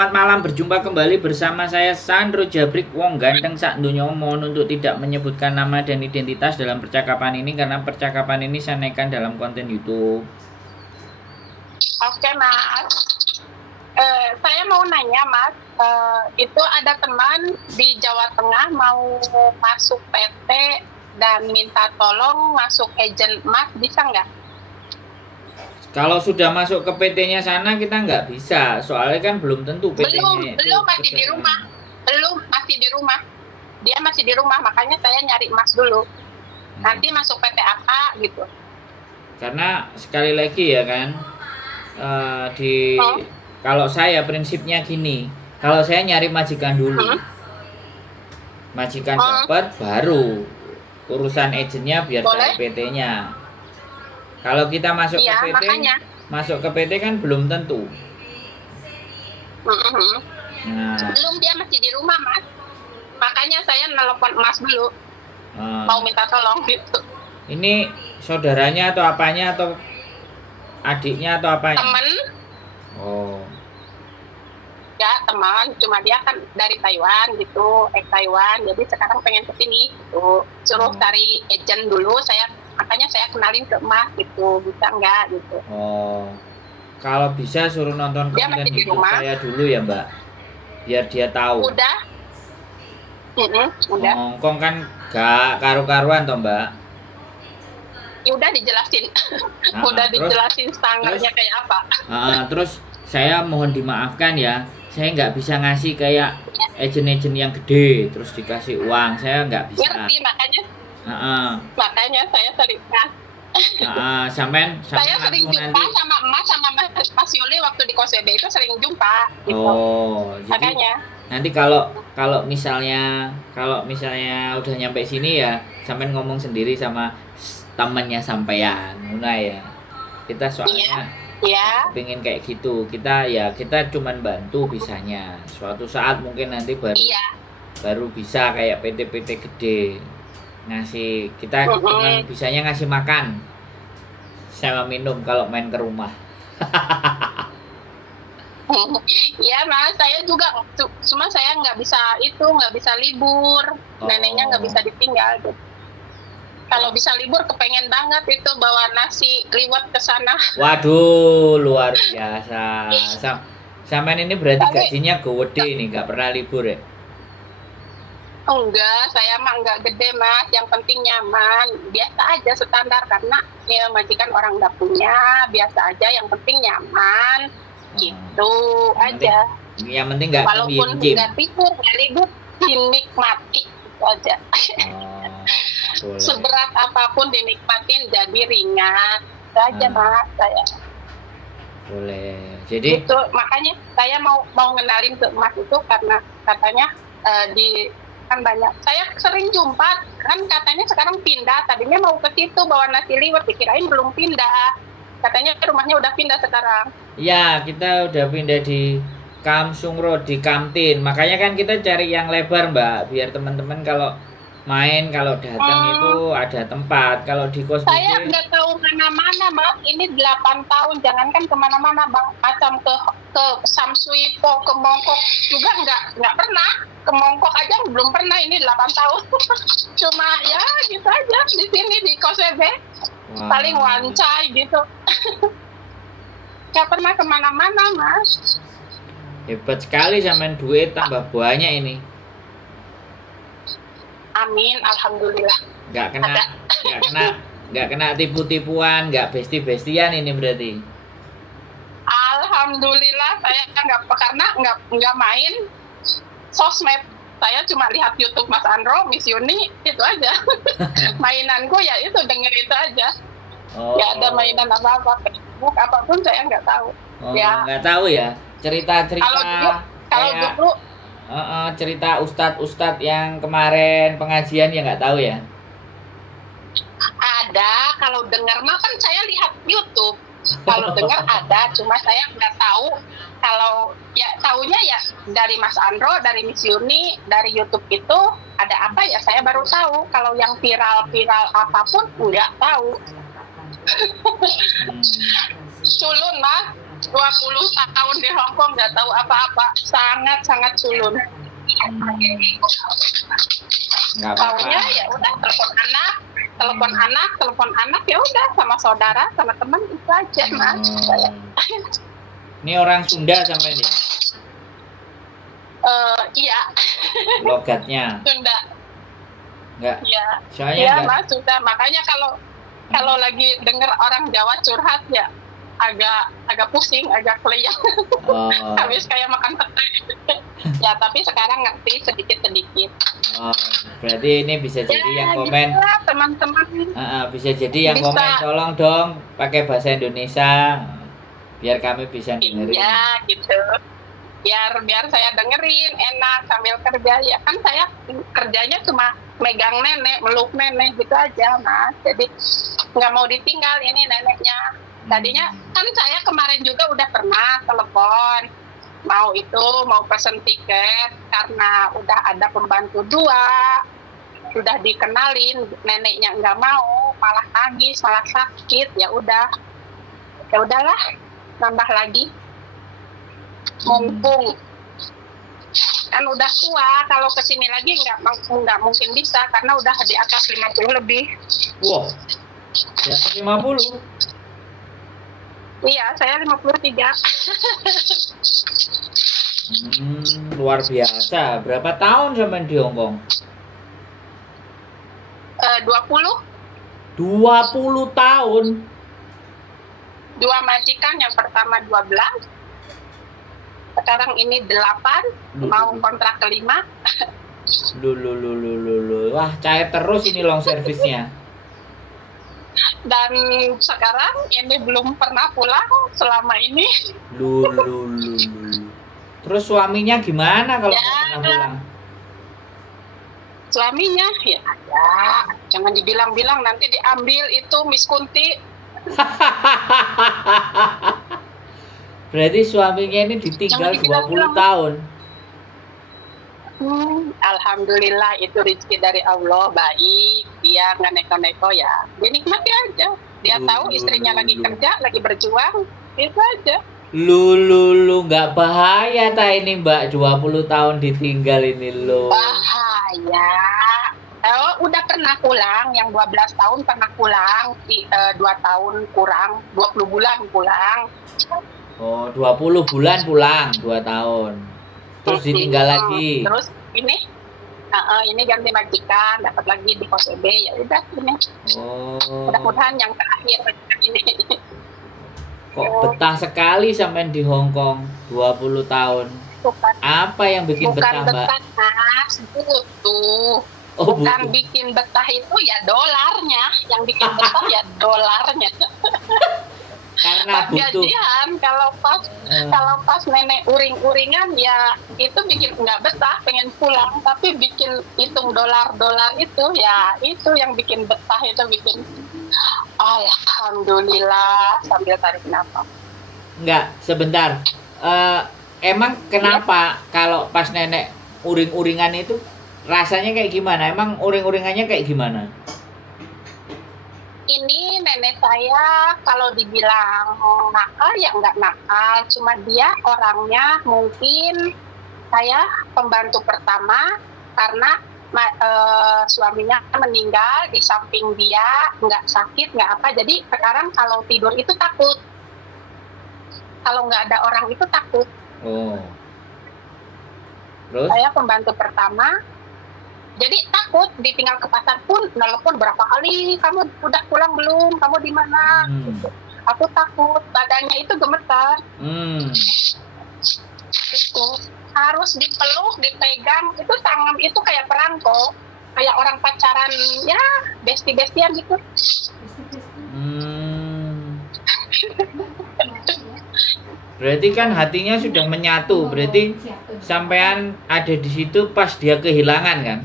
Selamat malam, berjumpa kembali bersama saya Sandro Jabrik Wong Ganteng Sak Donya. Mohon untuk tidak menyebutkan nama dan identitas dalam percakapan ini karena percakapan ini saya naikkan dalam konten YouTube. Oke Mas, saya mau nanya Mas, itu ada teman di Jawa Tengah mau masuk PT dan minta tolong masuk agent Mas, bisa nggak? Kalau sudah masuk ke PT-nya sana kita nggak bisa, soalnya kan belum tentu PT-nya Belum masih di rumah, dia masih di rumah, makanya saya nyari Mas dulu. Nanti masuk PT apa gitu? Karena sekali lagi ya kan, kalau saya prinsipnya gini, kalau saya nyari majikan dulu, majikan dapat baru urusan agennya biar cari PT-nya. Kalau kita masuk ke PT, makanya. masuk ke PT kan belum tentu. Nah. Belum, dia masih di rumah Mas, makanya saya nelpon Mas dulu, mau minta tolong gitu. Ini saudaranya atau apanya, atau adiknya atau apanya? Temen. Oh. Ya teman, cuma dia kan dari Taiwan gitu, Taiwan, jadi sekarang pengen kesini gitu. Suruh cari agent dulu, makanya saya kenalin ke Mas gitu, bisa nggak gitu. Oh, kalau bisa suruh nonton konten YouTube saya dulu ya Mbak, biar dia tahu. Udah. Udah. Hongkong kan gak karu-karuan toh Mbak. Ya udah dijelasin, udah dijelasin standarnya kayak apa. Terus saya mohon dimaafkan ya, saya nggak bisa ngasih kayak agent-agent yang gede terus dikasih uang, saya nggak bisa. Ngerti, makanya saya sering saya sering jumpa sama Emas sama Mas Yuli waktu di Kosebe itu sering jumpa gitu. Oh, jadi makanya nanti kalau misalnya udah nyampe sini ya sampean ngomong sendiri sama temannya sampean, ya. Kita soalnya pengen kayak gitu, kita cuman bantu bisanya. Suatu saat mungkin nanti baru bisa kayak PT-PT gede ngasih, kita cuman bisanya ngasih makan sama minum kalau main ke rumah. Ya Mas, saya juga cuma saya nggak bisa libur, neneknya nggak bisa ditinggal gitu. Kalau bisa libur kepengen banget itu bawa nasi liwet ke sana. Waduh, luar biasa. Sampean ini berarti gajinya gede nih, nggak pernah libur ya? Enggak, saya mah enggak gede Mas, yang penting nyaman, biasa aja standar karena ya majikan orang nggak punya, biasa aja, yang penting nyaman, gitu aja. Yang penting nggak walaupun nggak libur, dinikmati gitu aja. Seberat apapun dinikmatin jadi ringan, itu aja Mas saya. Boleh. Jadi itu makanya saya mau ngenalin ke Mas itu karena katanya kan banyak. Saya sering jumpa kan katanya sekarang pindah. Tadinya mau ke situ bawa nasi liwet, dikirain belum pindah. Katanya rumahnya udah pindah sekarang. Ya, kita udah pindah di Kamsung Road, di Kamtin. Makanya kan kita cari yang lebar Mbak, biar teman-teman kalau main, kalau datang itu ada tempat. Kalau di kos saya nggak tahu mana-mana Mas. Ini 8 tahun, jangankan kemana-mana Bang. Macam ke Samsuipo, ke Mongkok juga nggak pernah. Ke Mongkok aja belum pernah, ini 8 tahun. Cuma ya gitu aja di sini di Kosebe. Paling wancai gitu. Nggak pernah kemana-mana Mas. Hebat sekali, sampean duit tambah banyak ini. Amin, alhamdulillah. Nggak kena tipu-tipuan, nggak besti-bestian ini berarti. Alhamdulillah saya karena nggak main sosmed. Saya cuma lihat YouTube Mas Andro, Miss Yuni, itu aja. Mainanku ya itu, denger itu aja. Nggak ada mainan apa-apa, Facebook apapun saya nggak tahu. Nggak tahu ya, cerita-cerita kalau dulu cerita ustadz yang kemarin pengajian ya nggak tahu ya? Ada, kalau dengar mah kan saya lihat YouTube. Kalau dengar ada, cuma saya nggak tahu. Kalau ya taunya ya dari Mas Andro, dari Miss Yuni, dari YouTube itu ada apa ya, saya baru tahu. Kalau yang viral apapun nggak tahu. Culun mah 20 tahun di Hong Kong nggak tahu apa-apa, sangat sulun. Nggak Taunya apa-apa. ya udah telepon anak ya udah sama saudara sama teman itu aja mas. Ini orang Sunda sampai dia. Iya. Logatnya. Sunda. Enggak. Iya. Soalnya Iya enggak. mas Sunda. Makanya kalau lagi dengar orang Jawa curhat ya agak pusing, agak keleyang. Oh. Habis kayak makan pete. Ya tapi sekarang ngerti sedikit-sedikit. Oh, berarti ini bisa jadi Ya, yang komen. gitu lah, teman-teman. Bisa jadi yang Bisa. komen tolong dong pakai bahasa Indonesia biar kami bisa dengerin. Iya gitu. Biar saya dengerin enak sambil kerja ya kan saya kerjanya cuma megang nenek, meluk nenek gitu aja mas. Jadi nggak mau ditinggal ini neneknya. Tadinya kan saya kemarin juga udah pernah telepon mau pesen tiket karena udah ada pembantu 2 sudah dikenalin neneknya nggak mau malah nangis malah sakit ya udahlah nambah lagi mumpung kan udah tua kalau kesini lagi nggak mungkin bisa karena udah di atas 50 lebih. Wah, di atas 50. Iya saya 53. Luar biasa. Berapa tahun sampai di Hong Kong? 20 tahun. 2 majikan, yang pertama 12, sekarang ini 8, mau kontrak kelima. Wah, cair terus ini long service-nya. Dan sekarang ini belum pernah pulang selama ini. Terus suaminya gimana kalau Ya. nggak pernah pulang? Suaminya ya jangan dibilang-bilang nanti diambil itu Miss Kunti. Berarti suaminya ini ditinggal 20 tahun. Alhamdulillah itu rezeki dari Allah, baik dia nggak neko-neko ya dinikmati aja. Dia tahu istrinya lagi kerja, lagi berjuang, itu aja. Nggak bahaya ini Mbak 20 tahun ditinggal ini lo. Bahaya. Udah pernah pulang, yang 12 tahun pernah pulang, 2 tahun kurang, 20 bulan pulang. Oh, 20 bulan pulang, 2 tahun. Terus ditinggal lagi. Terus ini ganti majikan, dapat lagi di pos EB, ya udah ini. Oh. Mudah-mudahan yang terakhir ini. Kok betah sekali sampai di Hong Kong 20 tahun. Apa yang bikin betah, Mbak? Bukan betah, Mas. Butuh. Bukan bikin betah itu ya dolarnya. Yang bikin betah ya dolarnya. Karena butuh. Gajian kalau pas nenek uring-uringan ya itu bikin nggak betah pengen pulang, tapi bikin hitung dolar itu ya itu yang bikin betah, itu bikin alhamdulillah sambil tarik nafas. Enggak, sebentar. Emang kenapa kalau pas nenek uring-uringan itu rasanya kayak gimana? Emang uring-uringannya kayak gimana? Ini nenek saya kalau dibilang nakal ya nggak nakal, cuma dia orangnya mungkin saya pembantu pertama karena suaminya meninggal, di samping dia nggak sakit nggak apa, jadi sekarang kalau tidur itu takut, kalau nggak ada orang itu takut. Terus? Saya pembantu pertama, jadi takut ditinggal ke pasar pun nelpon berapa kali, kamu udah pulang belum, kamu di mana? Aku takut, badannya itu gemetar. Itu harus dipeluk, dipegang, itu tangan itu kayak perangko, kayak orang pacaran ya besti-bestian gitu. Berarti kan hatinya sudah menyatu, berarti sampean ada di situ pas dia kehilangan kan?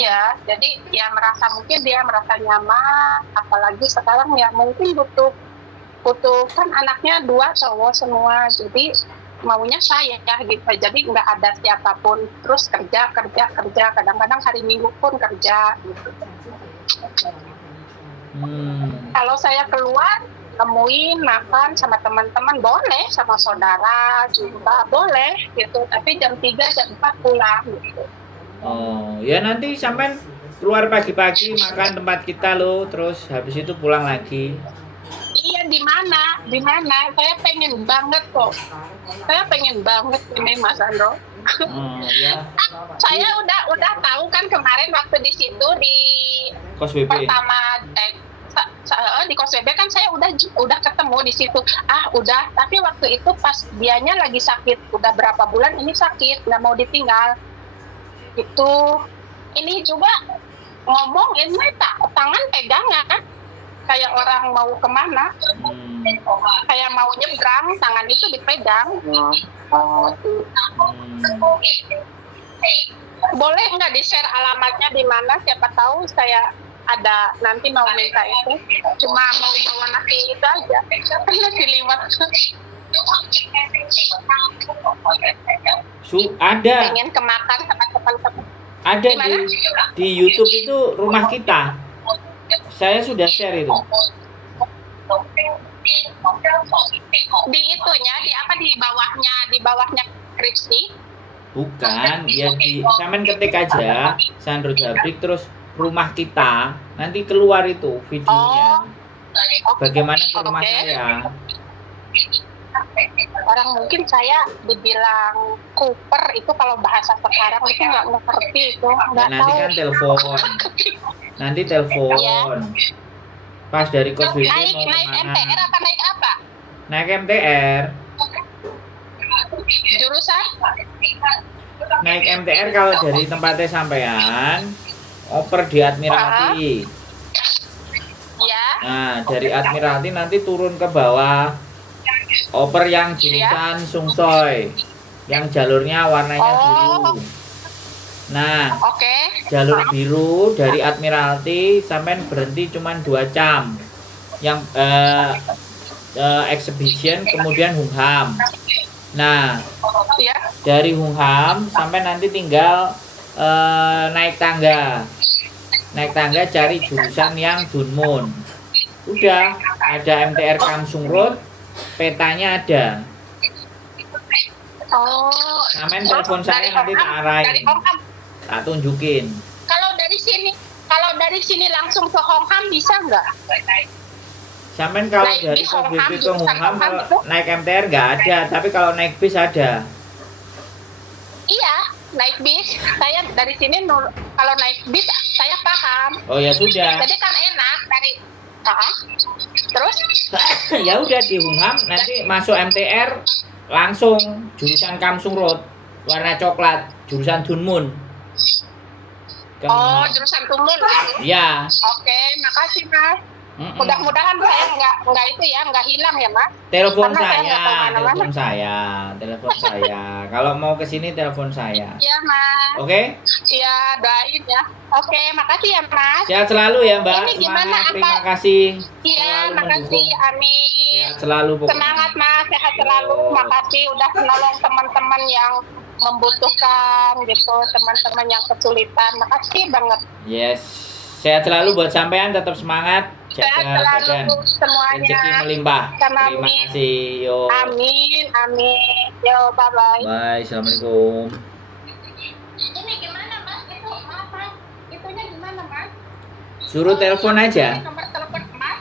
Ya, jadi ya mungkin dia merasa nyaman, apalagi sekarang ya mungkin butuh kan anaknya 2 cowok semua, jadi maunya saya ya gitu, jadi nggak ada siapapun, terus kerja, kadang-kadang hari Minggu pun kerja gitu. Kalau saya keluar nemuin makan sama teman-teman boleh, sama saudara juga boleh gitu, tapi jam 3 jam 4 pulang gitu. Oh, ya nanti sampean keluar pagi-pagi makan tempat kita loh, terus habis itu pulang lagi. Iya, di mana? Saya pengen banget kok. Saya pengen banget ini Mas Andro. Oh, ya. Saya udah tahu kan kemarin waktu di situ di Kos WP. pertama di kos WP kan saya udah ketemu di situ. Udah, tapi waktu itu pas dianya lagi sakit, udah berapa bulan ini sakit, nggak mau ditinggal. Itu ini juga ngomong ini tangan pegangan kayak orang mau kemana, kayak mau nyebrang, tangan itu dipegang. Boleh nggak di-share alamatnya di mana? Siapa tahu saya ada nanti mau minta itu. Cuma mau bawa nasi itu aja. Nasi liwet. Ada. Pengen kemakan sama teman-teman. Ada di YouTube itu rumah kita. Saya sudah share itu. Di itunya, di bawahnya Kripsi. Bukan, ya sampean ketik aja Sandro Jabrik terus rumah kita, nanti keluar itu videonya. Bagaimana ke rumah saya? Orang mungkin saya dibilang Cooper itu kalau bahasa sekarang itu nggak ngerti itu. Nanti tahu. Kan telepon. Nanti telepon. Ya. Pas dari kos WP naik MTR apa naik apa? Naik MTR. Jurusan? Naik MTR kalau dari tempatnya sampean oper di Admiralty. Ya. Nah, dari Admiralty nanti turun ke bawah. Oper yang jurusan Sungsoy. Yang jalurnya warnanya biru. Nah, jalur biru dari Admiralty sampean berhenti cuma 2 jam. Yang exhibition kemudian Hungham. Nah, dari Hungham sampai nanti tinggal naik tangga cari jurusan yang Dunmun. Udah ada MTR Kamsung Road, petanya ada. Sampean telepon saya nanti tak arahin, tak tunjukin. Kalau dari sini langsung ke Hungham bisa nggak? Sampean kalau dari kos WP ke Hungham naik MTR nggak ada, tapi kalau naik bis ada. Iya, naik bis. Saya dari sini kalau naik bis saya paham. Oh ya sudah. Jadi kan enak dari terus? Ya udah di Hungham nanti masuk MTR langsung jurusan Kamsung Road warna coklat jurusan Dunmun. Jurusan Dunmun. Iya. Oke, makasih Mas. Mudah-mudahan saya nggak hilang ya Mas. Telepon saya. Kalau mau ke sini telepon saya. Iya Mas. Oke? Iya, doain ya. Oke, makasih ya Mas. Sehat selalu ya Mbak. Ini gimana terima kasih. Iya, makasih. Amin. Sehat selalu pokoknya. Semangat Mas, sehat selalu. Makasih udah menolong teman-teman yang membutuhkan gitu, teman-teman yang kesulitan. Makasih banget. Yes. Sehat selalu buat sampean, tetap semangat. Jaga badan. Semuanya. Rezeki melimpah. Terima kasih. Yo. Amin. Yo, bye-bye. Bye. Assalamualaikum. Ini gimana Mas? Itu Mas. Itunya gimana Mas? Suruh telepon aja. Nomor telepon Mas.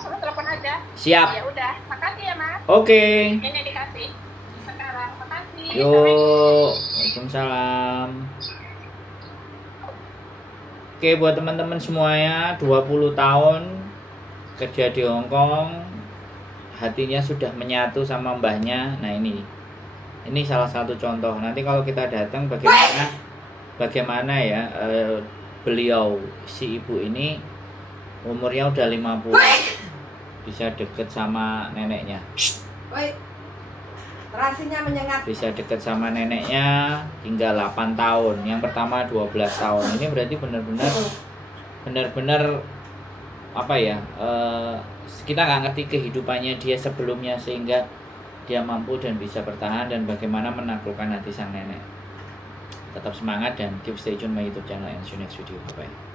Suruh telepon aja. Siap. Ya udah. Makasih ya Mas. Oke. Ini dikasih. Sekarang. Makasih. Yo. Waalaikumsalam. Oke, buat teman-teman semuanya 20 tahun kerja di Hong Kong, hatinya sudah menyatu sama mbahnya. Nah ini salah satu contoh. Nanti kalau kita datang bagaimana ya beliau si ibu ini umurnya udah 50 bisa deket sama neneknya. Terasinya menyengat. Bisa deket sama neneknya hingga 8 tahun. Yang pertama 12 tahun. Ini berarti benar-benar apa ya? Kita nggak ngerti kehidupannya dia sebelumnya sehingga dia mampu dan bisa bertahan dan bagaimana menaklukkan hati sang nenek. Tetap semangat dan keep stay tune my YouTube channel and see you next video. Bye bye.